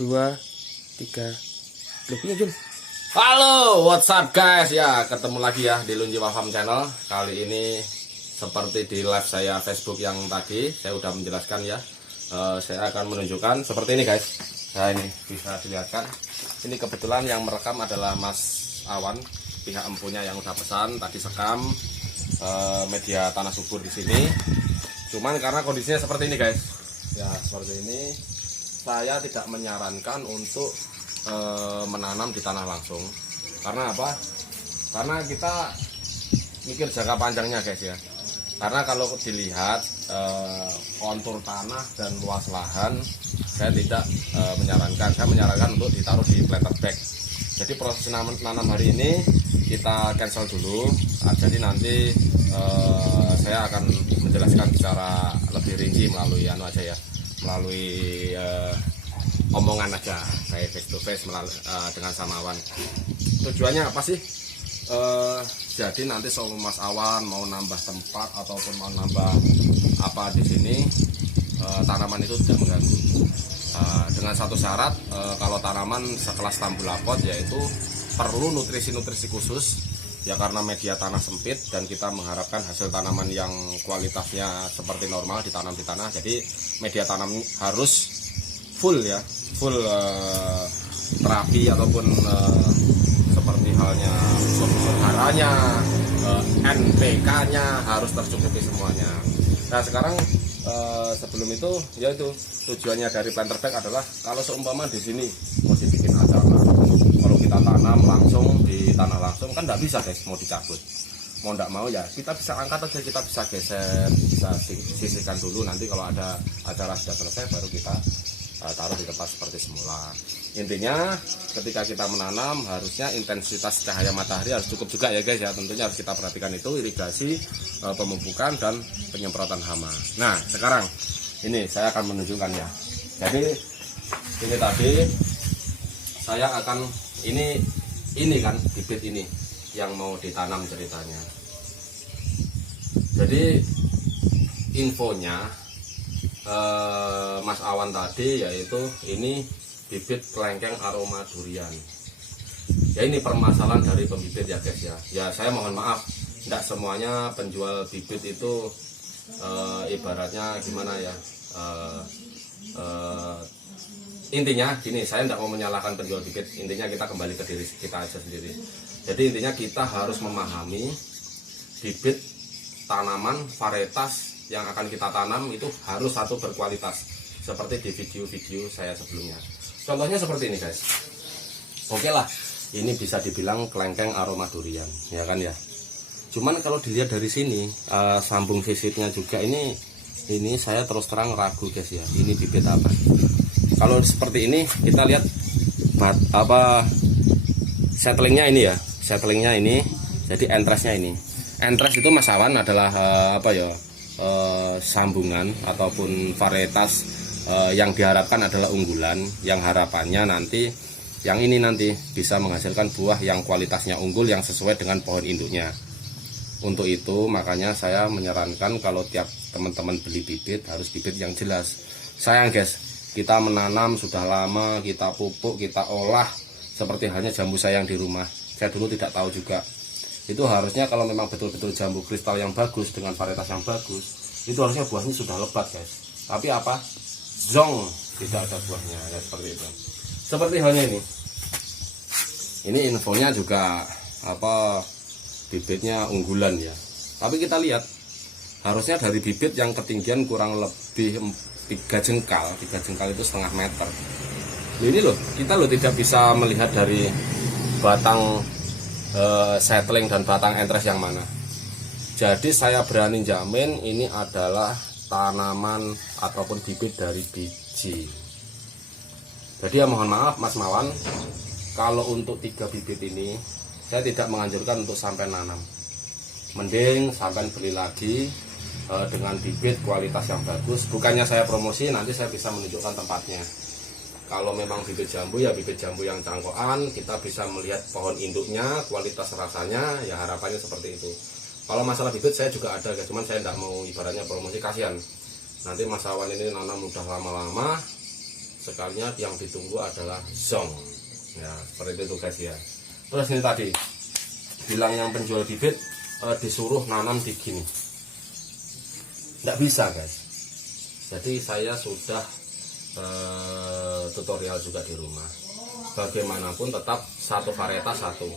2, 3. Lebihnya Jun. Halo, what's up guys? Ya, ketemu lagi ya di Lunji Wafam Channel. Kali ini seperti di live saya Facebook yang tadi, saya udah menjelaskan ya. Saya akan menunjukkan seperti ini guys. Nah ini bisa dilihatkan. Ini kebetulan yang merekam adalah Mas Awan, pihak empunya yang udah pesan tadi sekam media tanah subur di sini. Cuman karena kondisinya seperti ini guys. Ya, seperti ini. Saya tidak menyarankan untuk menanam di tanah langsung. Karena apa? Karena kita mikir jangka panjangnya guys ya. Karena kalau dilihat kontur tanah dan luas lahan, saya tidak menyarankan. Saya menyarankan untuk ditaruh di planter bag. Jadi proses nanam hari ini kita cancel dulu. Jadi nanti saya akan menjelaskan secara lebih rinci melalui melalui omongan aja kayak face to face dengan sama Awan. Tujuannya apa sih? Jadi nanti soal Mas Awan mau nambah tempat ataupun mau nambah apa di sini, tanaman itu tidak mengganggu. Dengan satu syarat, kalau tanaman sekelas tambulakot yaitu perlu nutrisi-nutrisi khusus. Ya karena media tanah sempit dan kita mengharapkan hasil tanaman yang kualitasnya seperti normal ditanam di tanah. Jadi media tanam harus full ya, full terapi ataupun seperti halnya unsur haranya, NPK-nya harus tercukupi semuanya. Nah sekarang sebelum itu yaitu tujuannya dari planter bag adalah kalau seumpama di sini mau dibikin acara, kalau kita tanam langsung di tanah langsung kan tidak bisa guys, mau dicabut mau tidak mau ya kita bisa angkat aja, kita bisa geser, bisa sisihkan dulu, nanti kalau ada acara sudah selesai baru kita taruh di tempat seperti semula. Intinya ketika kita menanam harusnya intensitas cahaya matahari harus cukup juga ya guys ya, tentunya harus kita perhatikan itu, irigasi, pemupukan dan penyemprotan hama. Nah sekarang ini saya akan menunjukkan ya. Jadi ini tadi saya akan ini kan bibit ini yang mau ditanam ceritanya. Jadi infonya Mas Awan tadi yaitu ini bibit kelengkeng aroma durian. Ya ini permasalahan dari pembibit ya guys ya. Ya saya mohon maaf, tidak semuanya penjual bibit itu ibaratnya gimana ya. Intinya gini, saya tidak mau menyalahkan penjual bibit. Intinya kita kembali ke diri kita aja sendiri. Jadi intinya kita harus memahami bibit tanaman varietas yang akan kita tanam itu harus satu berkualitas seperti di video-video saya sebelumnya. Contohnya seperti ini guys. Oke lah, ini bisa dibilang kelengkeng aroma durian ya kan ya. Cuman kalau dilihat dari sini sambung visitnya juga ini saya terus terang ragu guys ya, ini bibit apa. Kalau seperti ini kita lihat settlingnya ini ya, settlingnya ini jadi entrestnya ini. Entres itu Mas Awan adalah sambungan ataupun varietas yang diharapkan adalah unggulan, yang harapannya nanti yang ini nanti bisa menghasilkan buah yang kualitasnya unggul yang sesuai dengan pohon induknya. Untuk itu makanya saya menyarankan kalau tiap teman-teman beli bibit harus bibit yang jelas. Sayang guys, kita menanam sudah lama, kita pupuk, kita olah seperti halnya jambu sayang di rumah. Saya dulu tidak tahu juga. Itu harusnya kalau memang betul-betul jambu kristal yang bagus dengan varietas yang bagus, itu harusnya buahnya sudah lebat guys. Tapi apa? Zong, tidak ada buahnya ya, seperti itu. Seperti halnya ini. Ini infonya juga bibitnya unggulan ya. Tapi kita lihat harusnya dari bibit yang ketinggian kurang lebih 3 jengkal itu setengah meter. Ini loh, kita tidak bisa melihat dari batang settling dan batang entres yang mana. Jadi saya berani jamin ini adalah tanaman ataupun bibit dari biji. Jadi ya mohon maaf Mas Mawan, kalau untuk 3 bibit ini saya tidak menganjurkan untuk sampai nanam. Mending sampai beli lagi dengan bibit kualitas yang bagus. Bukannya saya promosi, nanti saya bisa menunjukkan tempatnya. Kalau memang bibit jambu ya bibit jambu yang cangkokan, kita bisa melihat pohon induknya, kualitas rasanya, ya harapannya seperti itu. Kalau masalah bibit saya juga ada, cuman saya tidak mau ibaratnya promosi, kasihan. Nanti Mas Awan ini nanam udah lama-lama, sekalinya yang ditunggu adalah zong. Ya seperti itu guys ya. Terus ini tadi bilang yang penjual bibit disuruh nanam di gini, nggak bisa guys. Jadi saya sudah tutorial juga di rumah. Bagaimanapun tetap satu varietas satu.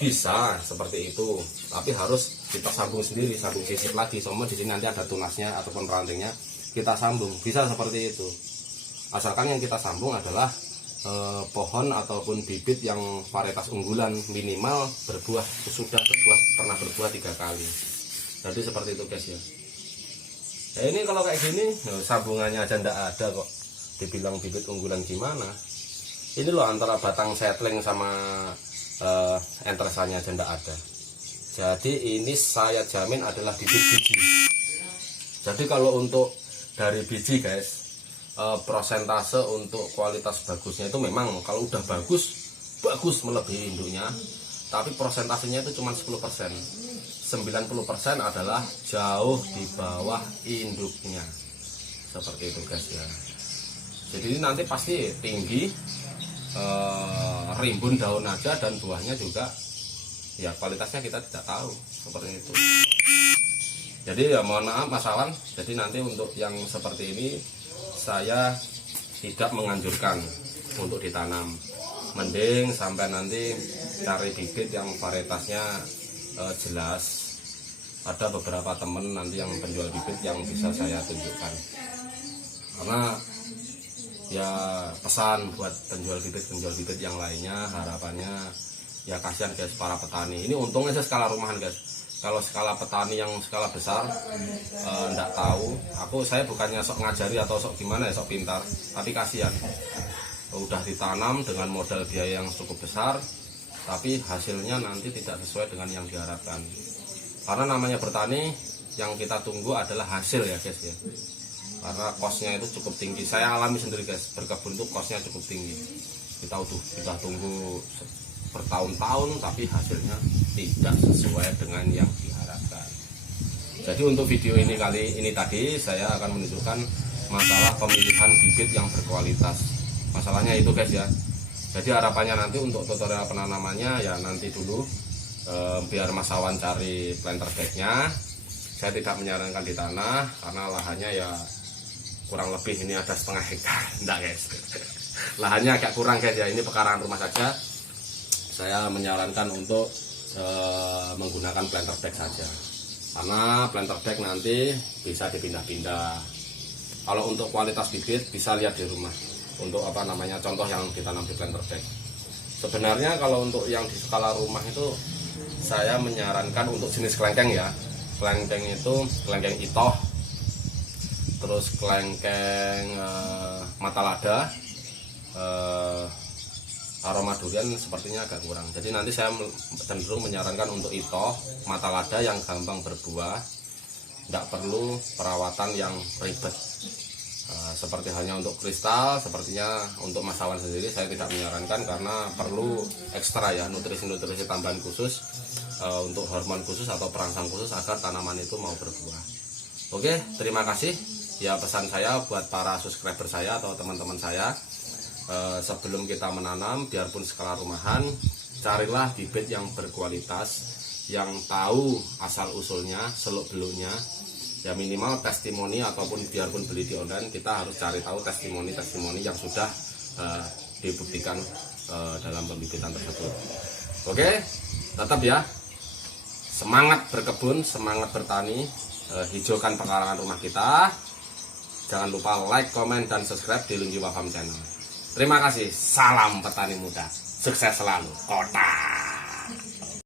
Bisa seperti itu, tapi harus kita sambung sendiri, sambung sisip lagi. Semua di sini nanti ada tunasnya ataupun rantingnya, kita sambung. Bisa seperti itu. Asalkan yang kita sambung adalah pohon ataupun bibit yang varietas unggulan, minimal berbuah, sudah berbuah, pernah berbuah 3 kali. Jadi seperti itu guys ya. Ya ini kalau kayak gini sambungannya aja ndak ada kok, dibilang bibit unggulan gimana. Ini loh antara batang settling sama enteresannya aja ndak ada. Jadi ini saya jamin adalah bibit biji. Jadi kalau untuk dari biji guys, prosentase untuk kualitas bagusnya itu memang kalau udah bagus melebihi induknya, tapi prosentasenya itu cuma 10%. 90% adalah jauh di bawah induknya. Seperti itu guys ya. Jadi ini nanti pasti tinggi, rimbun daun aja, dan buahnya juga ya kualitasnya kita tidak tahu seperti itu. Jadi ya mohon maaf Mas Awan, jadi nanti untuk yang seperti ini saya tidak menganjurkan untuk ditanam. Mending sampai nanti cari bibit yang varietasnya jelas. Ada beberapa temen nanti yang penjual bibit yang bisa saya tunjukkan. Karena ya pesan buat penjual bibit yang lainnya, harapannya ya kasihan guys para petani. Ini untungnya skala rumahan guys. Kalau skala petani yang skala besar enggak tahu. Saya bukannya sok ngajari atau sok gimana ya, sok pintar, tapi kasihan. Udah ditanam dengan modal biaya yang cukup besar, tapi hasilnya nanti tidak sesuai dengan yang diharapkan. Karena namanya bertani, yang kita tunggu adalah hasil ya guys ya. Karena kosnya itu cukup tinggi. Saya alami sendiri guys, berkebun itu kosnya cukup tinggi. Kita tunggu bertahun-tahun, tapi hasilnya tidak sesuai dengan yang diharapkan. Jadi untuk video ini kali ini tadi saya akan menunjukkan masalah pemilihan bibit yang berkualitas. Masalahnya itu guys ya. Jadi harapannya nanti untuk tutorial penanamannya ya nanti dulu biar Mas Awan cari planter bagnya. Saya tidak menyarankan di tanah karena lahannya ya kurang lebih ini ada 0,5 hektar. Enggak guys, lahannya agak kurang guys ya. Ini pekarangan rumah saja. Saya menyarankan untuk menggunakan planter bag saja, karena planter bag nanti bisa dipindah-pindah. Kalau untuk kualitas bibit bisa lihat di rumah. Untuk contoh yang ditanam di planter bag. Sebenarnya kalau untuk yang di skala rumah itu saya menyarankan untuk jenis kelengkeng ya. Kelengkeng itu kelengkeng itoh, terus kelengkeng mata lada, aroma durian sepertinya agak kurang. Jadi nanti saya cenderung menyarankan untuk itoh, mata lada yang gampang berbuah, tidak perlu perawatan yang ribet. Seperti halnya untuk kristal, sepertinya untuk Mas Awan sendiri saya tidak menyarankan karena perlu ekstra ya, nutrisi-nutrisi tambahan khusus, untuk hormon khusus atau perangsang khusus agar tanaman itu mau berbuah. Oke, terima kasih ya. Pesan saya buat para subscriber saya atau teman-teman saya, sebelum kita menanam, biarpun skala rumahan, carilah bibit yang berkualitas, yang tahu asal usulnya, seluk beluknya. Ya minimal testimoni, ataupun biarpun beli di online, kita harus cari tahu testimoni yang sudah dibuktikan dalam pembibitan tersebut. Oke, tetap ya, semangat berkebun, semangat bertani, hijaukan pekarangan rumah kita. Jangan lupa like, komen, dan subscribe di Lunji Wafam Channel. Terima kasih, salam petani muda, sukses selalu, kota.